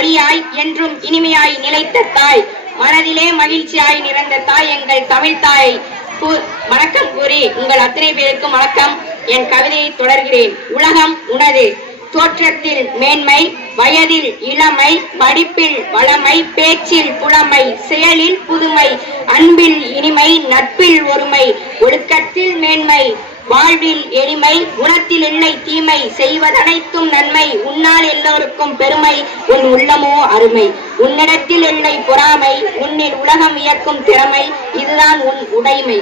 ஒளியாய் என்றும் இனிமையாய் நிலைத்த தாய், மனதிலே மகிழ்ச்சியாய் நிறைந்த தாய் எங்கள் தமிழ் தாய் வணக்கம் கூறி உங்கள் அத்தனை பேருக்கும் வணக்கம். என் கவிதையை தொடர்கிறேன். உலகம் உனது, தோற்றத்தில் மேன்மை, வயதில் இளமை, படிப்பில் வளமை, பேச்சில் புலமை, செயலில் புதுமை, அன்பில் இனிமை, நட்பில் ஒருமை, ஒழுக்கத்தில் மேன்மை, வாழ்வில் எளிமை, குணத்தில் இல்லை தீமை, செய்வதனைத்தும் நன்மை, உன்னால் எல்லோருக்கும் பெருமை, உன் உள்ளமோ அருமை, உன்னிடத்தில் இல்லை பொறாமை, உன்னில் உலகம் இயக்கும் திறமை, இதுதான் உன் உடைமை,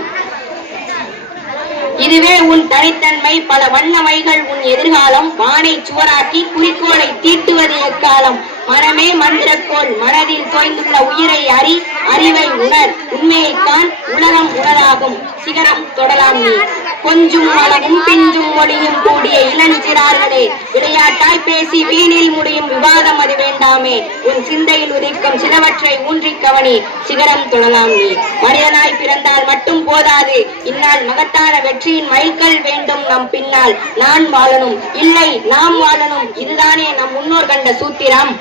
இதுவே உன் தனித்தன்மை, பல வண்ணமைகள் உன் எதிர்காலம், வானை சுவராக்கி குறிக்கோளை தீட்டுவது எக்காலம், மனமே மந்திரக்கோள், மனதில் தோய்ந்துள்ள உயிரை அறி, அறிவை உணர், உண்மையை காண், உலகம் உணராகும், சிகரம் தொடலாம் நீ. கொஞ்சும் மலமும் பிஞ்சும் மொழியும் கூடிய இளஞ்சிறார்களே, விளையாட்டாய் பேசி வீணில் முடியும் விவாதம் அது வேண்டாமே, உன் சிந்தையில் உதிக்கும் சிலவற்றை ஊன்றிக் கவனி, சிகரம் தொடலாம் நீ. மனிதனாய் பிறந்தால் மட்டும் போதாது, இந்நாள் மகத்தான வெற்றியின் மைல்கல் வேண்டும் நம் பின்னால். நான் வாழணும், இல்லை நாம் வாழணும், இதுதானே நம் முன்னோர் கண்ட சூத்திரம்.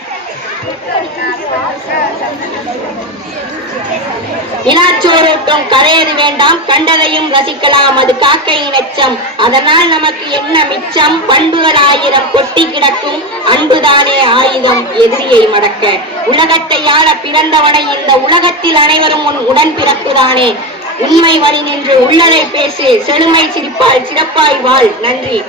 வினாச்சோரூட்டும் கரையது வேண்டாம், கண்டதையும் ரசிக்கலாம், அது காக்கையின் எச்சம், அதனால் நமக்கு என்ன மிச்சம், பண்புகள் ஆயிரம் கொட்டி கிடக்கும், அன்புதானே ஆயுதம் எதிரியை மடக்க. உலகத்தை ஆள பிறந்தவனை இந்த உலகத்தில் அனைவரும் உன் உடன் பிறப்புதானே, உண்மை வழி நின்று உள்ளதை பேசு, செழுமை சிரிப்பால் சிறப்பாய் வாழ். நன்றி.